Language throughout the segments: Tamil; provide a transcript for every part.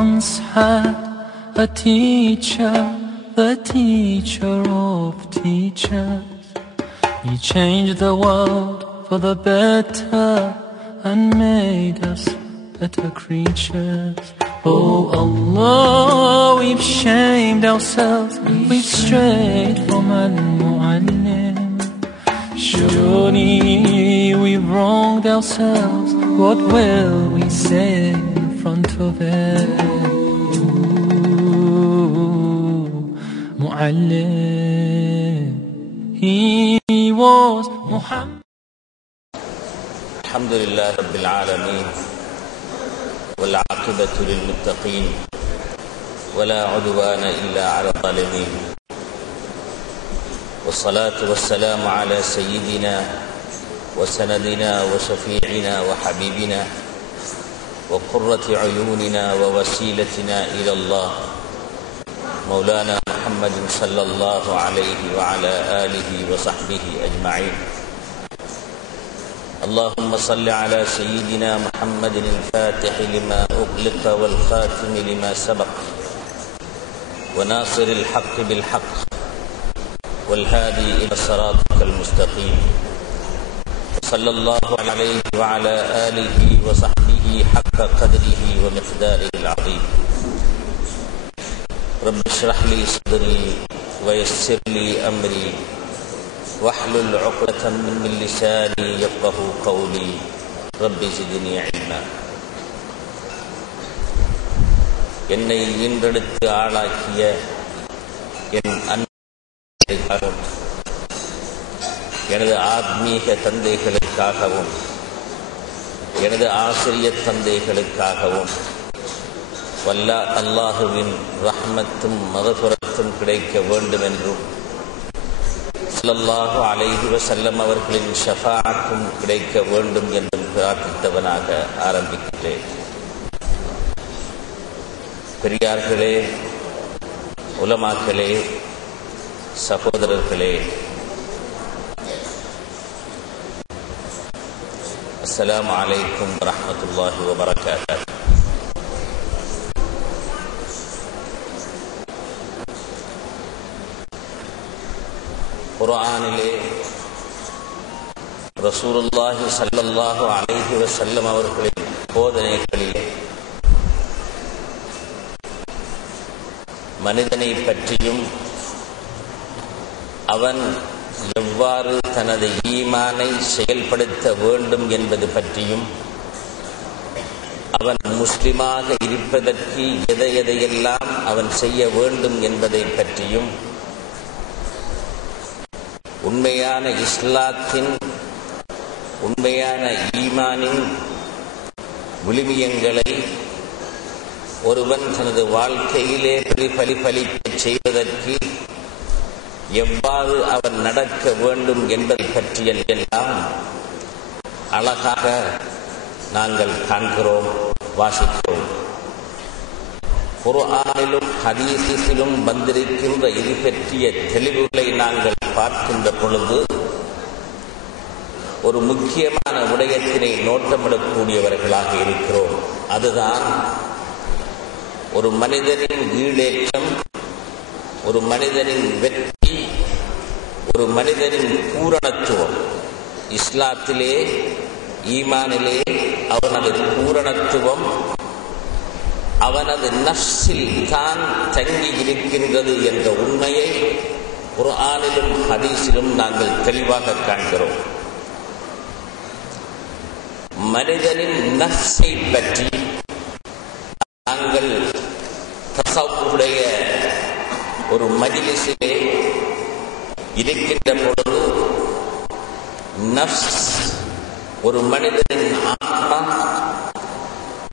once had a teacher, the teacher of teachers. He changed the world for the better and made us better creatures. Oh Allah, we've shamed ourselves, we've strayed from Al-Mu'allim. Surely we've wronged ourselves, what will we say in front of it? Mu'allim, he was Muhammad. Alhamdulillah Rabbil Alameen, wal aqibatu lil muttaqin, wala udwana illa ala zalimin. والصلاة والسلام على سيدنا وسندنا وشفيعنا وحبيبنا وقرة عيوننا ووسيلتنا إلى الله مولانا محمد صلى الله عليه وعلى آله وصحبه أجمعين. اللهم صل على سيدنا محمد الفاتح لما أغلق والخاتم لما سبق وناصر الحق بالحق والهادي إلى صراطك المستقيم. صلى الله عليه وعلى آله وصحبه حق قدره ومقداره العظيم. رب اشرح لي صدري ويسر لي أمري واحلل عقدة من لساني يفقه قولي. رب زدني علما. என்னை ஈன்றெடுத்து ஆளாக்கிய என் எனது ஆத்மீக தந்தைகளுக்காகவும் எனது ஆசிரியர் தந்தைகளுக்காகவும் வல்ல அல்லாஹுவின் ரஹ்மத்தும் மகஃபிரத்தும் கிடைக்க வேண்டும் என்றும் ஸல்லல்லாஹு அலைஹி வஸல்லம் அவர்களின் ஷஃபாஅத்தும் கிடைக்க வேண்டும் என்றும் பிரார்த்தித்தவனாக ஆரம்பிக்கிறேன். பெரியார்களே, உலமாக்களே, சகோதரர்களே, அஸ்ஸலாமு அலைக்கும் வரஹ்மத்துல்லாஹி வபரகாத்துஹு. குர்ஆனிலே ரசூலுல்லாஹி ஸல்லல்லாஹு அலைஹி வஸல்லம் அவர்களின் போதனைகளிலே மனிதனை பற்றியும் அவன் எவ்வாறு தனது ஈமானை செயல்படுத்த வேண்டும் என்பது பற்றியும் அவன் முஸ்லிமாக இருப்பதற்கு எதையெல்லாம் அவன் செய்ய வேண்டும் என்பதை பற்றியும் உண்மையான இஸ்லாத்தின் உண்மையான ஈமானின் விழுமியங்களை ஒருவன் தனது வாழ்க்கையிலே பிரதிபலிக்க செய்வதற்கு எவ்வாறு அவன் நடக்க வேண்டும் என்பதை பற்றியெல்லாம் அழகாக நாங்கள் காண்கிறோம், வாசிக்கிறோம். குர்ஆனிலும் ஹதீஸிலும் வந்திருக்கின்ற இது பற்றிய தெளிவுகளை நாங்கள் பார்க்கின்ற பொழுது ஒரு முக்கியமான விடயத்தினை நோட்டமிடக்கூடியவர்களாக இருக்கிறோம். அதுதான் ஒரு மனிதனின் ஈடேற்றம், ஒரு மனிதனின் வெற்றி, ஒரு மனிதனின் பூரணத்துவம். இஸ்லாத்திலே, ஈமானிலே அவனது பூரணத்துவம் அவனது நஃப்ஸில் தான் தங்கி இருக்கின்றது என்ற உண்மையை குர்ஆனிலும் ஹதீஸிலும் நாங்கள் தெளிவாக காண்கிறோம். மனிதனின் நஃப்ஸை பற்றி நாங்கள் தஸவ்வுடைய ஒரு மஜ்லிஸிலே இருக்கின்ற பொழுது நஃப்ஸ் ஒரு மனிதனின் ஆத்மா,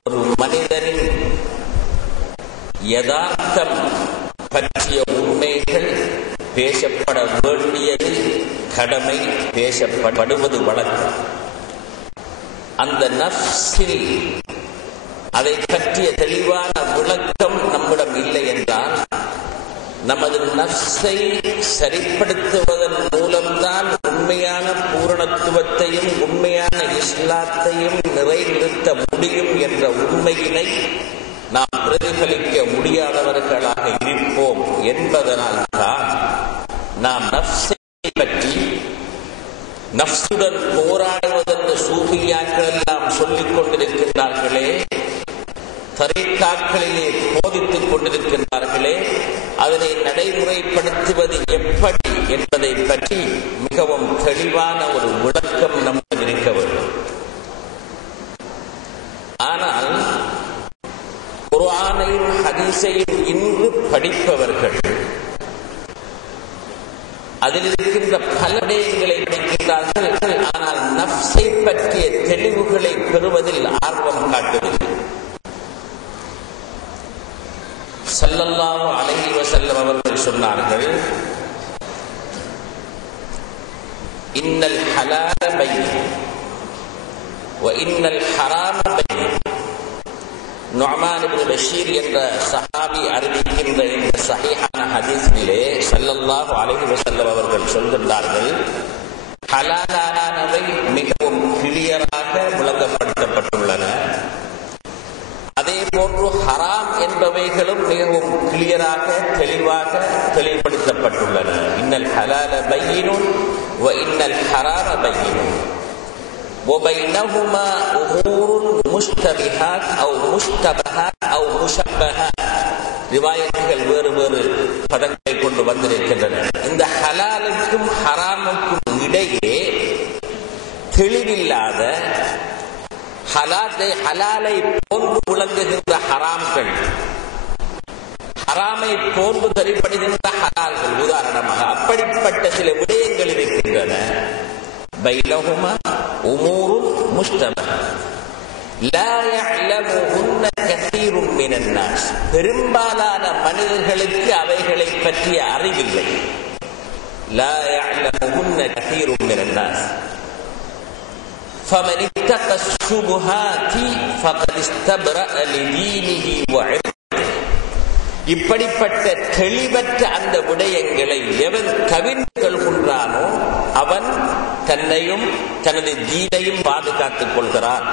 ஒரு மனிதனின் யதார்த்தம் பற்றிய உண்மைகள் பேசப்பட வேண்டியது கடமை, பேசப்படுவது வழக்கம். அந்த நஃப்ஸில் அதை பற்றிய தெளிவான விளக்கம் நம்மிடம் இல்லை என்றால் நமது நஃப்ஸை சரிப்படுத்துவதன் மூலம்தான் உண்மையான பூரணத்துவத்தையும் உண்மையான இஸ்லாத்தையும் நிறைநிறுத்த முடியும் என்ற உண்மையினை நாம் பிரதிபலிக்க முடியாதவர்களாக இருப்போம் என்பதனால் தான் நாம் நஃப்ஸை பற்றி நஃப்ஸுடன் போராடுவதென்று சூஃபியாக்கள் எல்லாம் சொல்லிக் கொண்டிருக்கின்றார்களே, தரீக்காக்களிலே போதித்துக் கொண்டிருக்கின்றார்களே, அதனை நடைமுறைப்படுத்துவது எப்படி என்பதை பற்றி மிகவும் தெளிவான ஒரு விளக்கம் நமக்கு இருக்க வேண்டும். ஆனால் குர்ஆனையும் ஹதீஸையும் இன்று படிப்பவர்கள் அதில் இருக்கின்ற பல விடயங்களை படிக்கின்றார்கள். ஆனால் நஃப்ஸை பற்றிய தெளிவுகளை பெறுவதில் ஆர்வம் காட்டுவதில்லை. ஸல்லல்லாஹு அலைஹி வஸல்லம் அவர்கள் சொன்னார்கள், இன்னல் ஹலால பைன் வ இன்னல் ஹராம பைன். நுஅமான் இப்னு பஷீர் என்ற சஹாபி அறிவிக்கின்ற இந்த ஸஹீஹான ஹதீஸிலே ஸல்லல்லாஹு அலைஹி வஸல்லம் அவர்கள் சொல்கின்றார்கள், ஹலாலானவை மிகவும் கிளியராக விளங்கப்படுத்தப்பட்டுள்ளன, அதே போன்று ஹராம் என்பவைகளும் மிகவும் கிளியராக தெளிவாக தெளிவுபடுத்தப்பட்டுள்ளன. இன்னல் ஹலால பையினுன் வ இன்னல் ஹராம பையினுன் وبينهما أمور مشتبهات أو مشتبهات أو مشبهات. ரிவாயத்துகள் வேறு வேறு பதங்களை கொண்டு வந்திருக்கின்றன. இந்த ஹலாலுக்கும் ஹராமுக்கும் இடையே தெளிவில்லாத, ஹலாலை போன்று விளங்குகின்ற ஹராம்கள், ஹராமை போன்று தெரிப்படுகின்ற ஹலால்கள். உதாரணமாக அப்படிப்பட்ட சில விடயங்கள் இருக்கின்றன. பைனஹுமா உமூருன் முஷ்தபஹ லா யஅலமுஹுன்ன கஸீருன் மினன் நாஸ். பெரும்பாலான மனிதர்களுக்கு அவைகளை பற்றிய அறிவில்லை. லா யஅலமுஹுன்ன கஸீருன் மினன் நாஸ். ஃபமன் இத்தக ஷுபுஹாதி ஃபகத் இஸ்தப்ரஅ லிதீனிஹி வ இர்திஹி. இப்படிப்பட்ட தெளிவற்ற அந்த விடயங்களை எவன் கவிழ்ந்து கொள்கின்றானோ அவன் தன்னையும் தனது தீனையும் பாதுகாத்துக் கொள்கிறான்.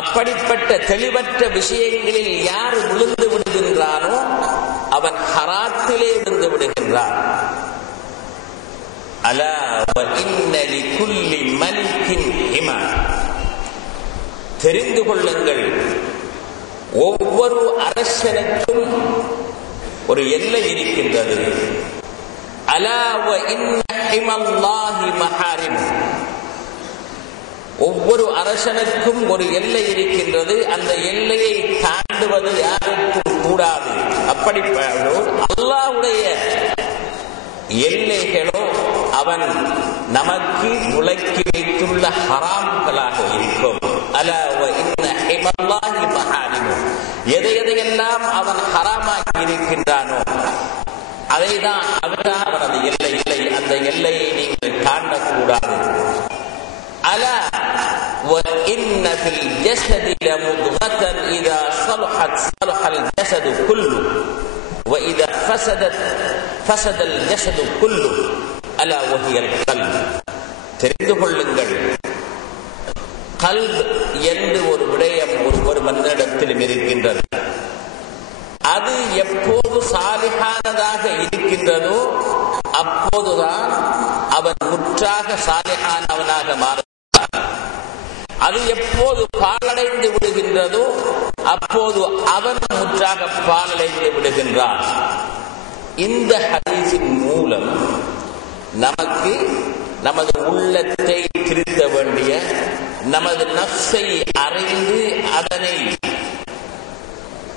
அப்படிப்பட்ட தெளிவற்ற விஷயங்களில் யார் விழுந்து விடுகின்றானோ அவன் ஹராத்திலே விழுந்து விடுகின்றான். அலா வ இன்ன லிகுல்லி மலிகின் ஹிமா. தெரிந்து கொள்ளுங்கள், ஒவ்வொரு அரசனுக்கும் ஒரு எல்லை இருக்கின்றது. அலா வ இன்ன ஹிமல்லாஹி மஹாரிம். ஒவ்வொரு அரசனுக்கும் ஒரு எல்லை இருக்கின்றது. அந்த எல்லையை தாண்டுவது யாருக்கும் கூடாது. அப்படிப்பட்ட அல்லாஹ்வுடைய எல்லைகளோ அவன் நமக்கு விலக்கி வைத்துள்ள ஹராம்களாக இருக்கும். அலா வ இன்ன ஹிமல்லாஹி மஹாரிம். எதையெல்லாம் அவன் ஹராமாக்கி இருக்கின்றானோ அதைதான் அவனது எல்லை. அந்த எல்லையை நீங்கள் தாண்டக்கூடாது. அலா வ இன்ன ஃபில் ஜஸதி லமுத்கத்தன் இதா ஸலஹத் ஸலஹல் ஜஸது குல்லு வ இதா ஃபஸதத் ஃபஸதல் ஜஸது குல்லு அலா வஹியல் கல்ப். தெரிந்து கொள்ளுங்கள், கல்ப் என்று ஒரு விடயம் ஒரு மனிதனிடத்திலும் இருக்கின்றது. அது எப்போது சாலிஹானதாக இருக்கின்றதோ அப்போதுதான் அவன் முற்றாக சாலிஹானவனாக மாறுகிறான். அது எப்போது பாலடைந்து விடுகின்றதோ அப்போது அவன் முற்றாக பாலடைந்து விடுகின்றான். இந்த ஹதீஸின் மூலம் நமக்கு நமது உள்ளத்தை திருத்த வேண்டிய, நமது நஃப்ஸை அறிந்து அதனை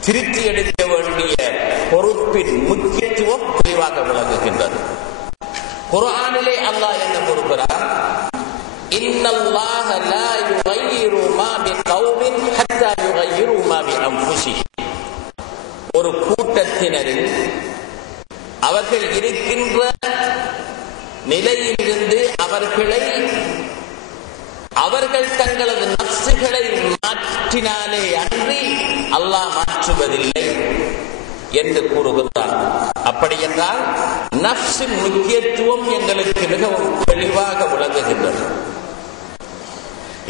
திருத்தி எடுக்க வேண்டிய பொறுப்பின் முக்கியத்துவம் தெளிவாக விளங்குகின்றது. குர்ஆனிலே அல்லாஹ் என்ன கூறுகிறார்? இன்னல்லாஹ லா யுகையிரு மா பிகௌமின் ஹத்தா யுகையிரு மா பிஅன்ஃபுஸிஹிம். ஒரு கூட்டத்தினரில் அவர்கள் இருக்கின்ற நிலையிலிருந்து அவர்கள் தங்களது நஃப்ஸுகளை மாற்றினாலே அன்றி அல்லாஹ் மாற்றுவதில்லை என்று கூறுகிறார். அப்படி என்றால் நஃப்ஸின் முக்கியத்துவம் எங்களுக்கு மிகவும் தெளிவாக விளங்குகின்றது.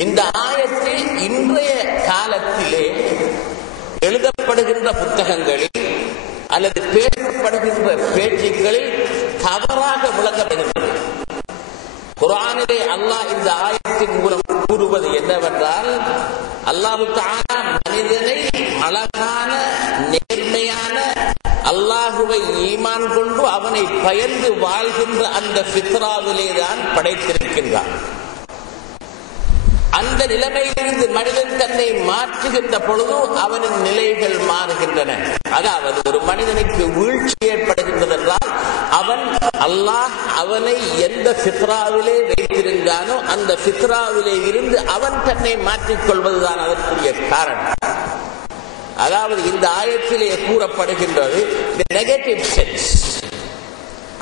இந்த ஆயத்து இன்றைய காலத்திலே எழுதப்படுகின்ற புத்தகங்களில் அல்லது பேசப்படுகின்ற பேச்சுக்களில் தவறாக விளக்கப்படுகின்றது. குர்ஆனிலே அல்லாஹ் இந்த ஆயத்தின் மூலம் கூறுவது என்னவென்றால், அல்லாஹ் தஆலா மனிதனை அழகான நேர்மையான அல்லாஹுவை ஈமான் கொண்டு அவனை பயந்து வாழ்கின்ற அந்த ஃபித்ராவிலே தான் படைத்திருக்கின்றான். அந்த நிலைமையிலிருந்து மனிதன் தன்னை மாற்றுகின்ற பொழுது அவனின் நிலைகள் மாறுகின்றன. அதாவது ஒரு மனிதனுக்கு வீழ்ச்சி ஏற்படுகின்றது என்றால் அவன் அல்லாஹ் அவனை எந்த ஃபித்ராவிலே வைத்திருந்தானோ அந்த ஃபித்ராவிலே இருந்து அவன் தன்னை மாற்றிக்கொள்வதுதான் அதற்குரிய காரணம். அதாவது இந்த ஆயத்திலே கூறப்படுகின்றது நெகட்டிவ் சென்ஸ்.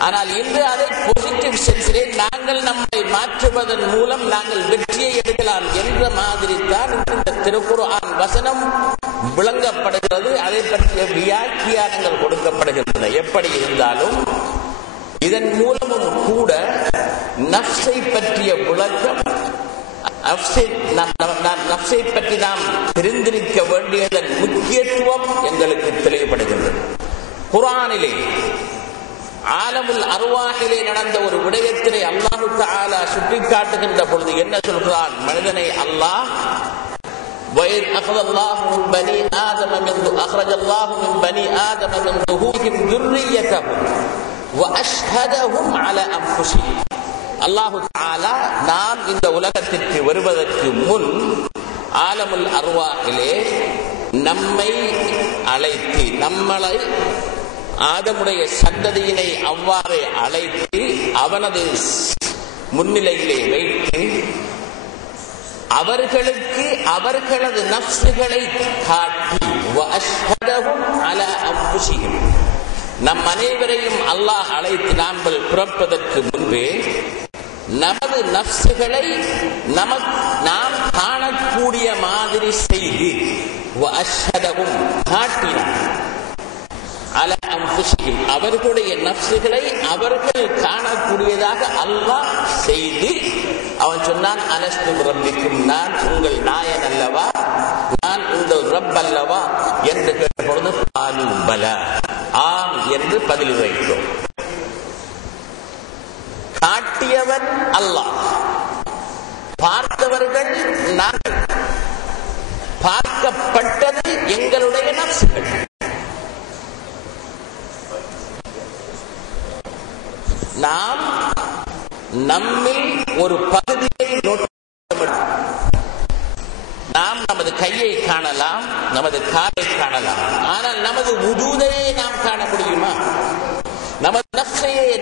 ஆனால் இன்று அதை பாசிட்டிவ் சென்ஸிலே நாங்கள் நம்மை மாற்றுவதன் மூலம் நாங்கள் வெற்றியை எடுக்கலாம் என்ற மாதிரி தான் இந்த திருக்குர்ஆன் வசனம் விளங்கப்படுகிறது. அதை பற்றிய வியாக்கியானங்கள் கொடுக்கப்படுகின்றன. எப்படி இருந்தாலும் இதன் மூலமும் கூட நஃப்ஸை பற்றிய விளக்கம், நஃப்ஸை பற்றி நாம் தெரிந்திருக்க வேண்டியதன் முக்கியத்துவம் எங்களுக்கு தெளிவுபடுகின்றது. குர்ஆனிலே ஆலமுல் அர்வாஹிலே நடந்த ஒரு விடயத்திலே அல்லாஹ் தஆலா சுட்டிக்காட்டுகின்ற பொழுது என்ன சொல்கிறான்? மனிதனை அல்லாஹ் وَإِذْ أَخَذَ اللَّهُ مِنْ بَنِي آدَمَ أَخْرَجَ اللَّهُ مِنْ بَنِي آدَمَ مِنْ ظُهُورِهِمْ ذُرِّيَّتَهُمْ وَأَشْهَدَهُمْ عَلَى أَنفُسِهِمْ. அல்லாஹ் தஆலா நாம் இந்த உலகத்திற்கு வருவதற்கு முன் ஆலமுல் அர்வாஹிலே நம்மை அழைத்து, நம்மளை ஆதமுடைய சந்ததியினை அவ்வாறே அழைத்து அவனது முன்னிலையிலே வைத்து அவர்களுக்கு அவர்களது நஃப்ஸுகளை காட்டி வஅஷ்ஹதஹும் அலா அன்ஃபுஸிஹிம், நம் அனைவரையும் அல்லாஹ் அழைத்து நாங்கள் பிறப்பதற்கு முன்பே நமது நஃப்ஸுகளை நாம் காணக்கூடிய மாதிரி செய்து வஅஷ்ஹதஹும் காட்டினார். அலா அன்ஃபுஸிஹிம், அவர்களுடைய நஃப்ஸுகளை அவர்கள் காணக்கூடியதாக அல்லாஹ் செய்து அவன் சொன்னான், அலஸ்து ரப்பிக்கும், நான் உங்கள் நாயன் அல்லவா, நான் உங்கள் ரப் அல்லவா என்று கேட்ட பொழுது காலு பலா, ஆம் என்று பதில் வைத்தோம். காட்டியவன் அல்லாஹ், பார்த்தவர்கள் நாங்கள், பார்க்கப்பட்டது எங்களுடைய நஃப்ஸுகள். நாம் நம்மில் ஒரு பகுதியை நாம் நமது கையை காணலாம், நமது காலை காணலாம், ஆனால் நமது வுஜூதையே நாம் காண முடியுமா? நமது நஃப்ஸையே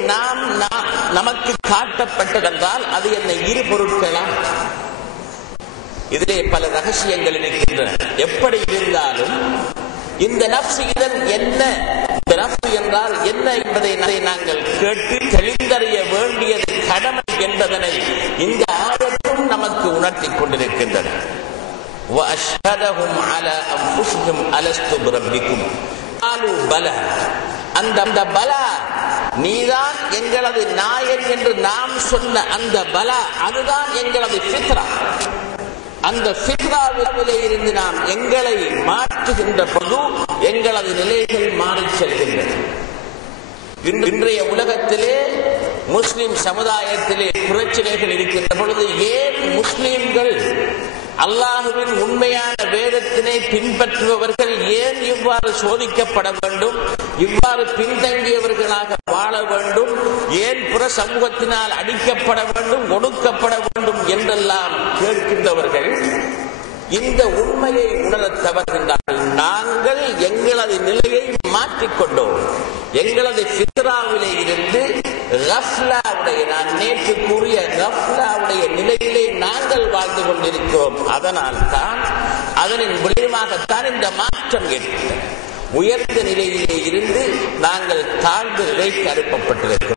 நமக்கு காட்டப்பட்டதென்றால் அது என்ன இரு பொருட்களா? இதிலே பல ரகசியங்கள் இருக்கின்றன. எப்படி இருந்தாலும் இந்த நஃப்ஸ் இதன் என்ன, இந்த நஃப்ஸ் என்றால் என்ன என்பதை நாங்கள் கேட்டு தெளிந்தறிய வேண்டியது கடமை என்பதனை இந்த ஆயத்தும் நமக்கு உணர்த்திக் கொண்டிருக்கின்றன. وَأَشْهَدَهُمْ عَلَى أَنفُسِهِمْ أَلَسْتُ بِرَبِّكُمْ قَالُوا بَلَى, அந்த பலா, நீதான் எங்களது நாயன் என்று நாம் சொன்ன அந்த பலா, அதுதான் எங்களது ஃபித்ரா. அந்த ஃபித்ராவிலே இருந்து நாம் எங்களை மாற்றுகின்ற பொழுது எங்களது நிலைகள் மாறிச் செல்கின்றன. இன்றைய உலகத்திலே முஸ்லிம் சமுதாயத்திலே பிரச்சனைகள் இருக்கின்ற பொழுது ஏன் முஸ்லிம்கள் அல்லாஹுவின் உண்மையான வேதத்தினை பின்பற்றுபவர்கள் ஏன் இவ்வாறு சோதிக்கப்பட வேண்டும், இவ்வாறு பின்தங்கியவர்களாக வாழ வேண்டும், ஏன் புற சமூகத்தினால் அடிக்கப்பட வேண்டும், ஒடுக்கப்பட வேண்டும் என்றெல்லாம் கேட்கின்றவர்கள் இந்த உண்மையை உணரத் தவறுகின்றார்கள். நாங்கள் எங்களது நிலையை மாற்றிக்கொண்டோம். எங்களது ஃபித்ராவிலே இருந்து கஃப்லாவுடைய, நான் நேற்று கூறிய கஃப்லாவுடைய நிலையிலே நாங்கள் வாழ்ந்து கொண்டிருக்கிறோம். அதனால் தான் அதனின் விளைவாகத்தான் இந்த மாற்றம் ஏற்பட்டது. உயர்ந்த நிலையிலே இருந்து நாங்கள் தாழ்ந்த நிலைக்கு அனுப்பப்பட்டிருக்கிறோம்.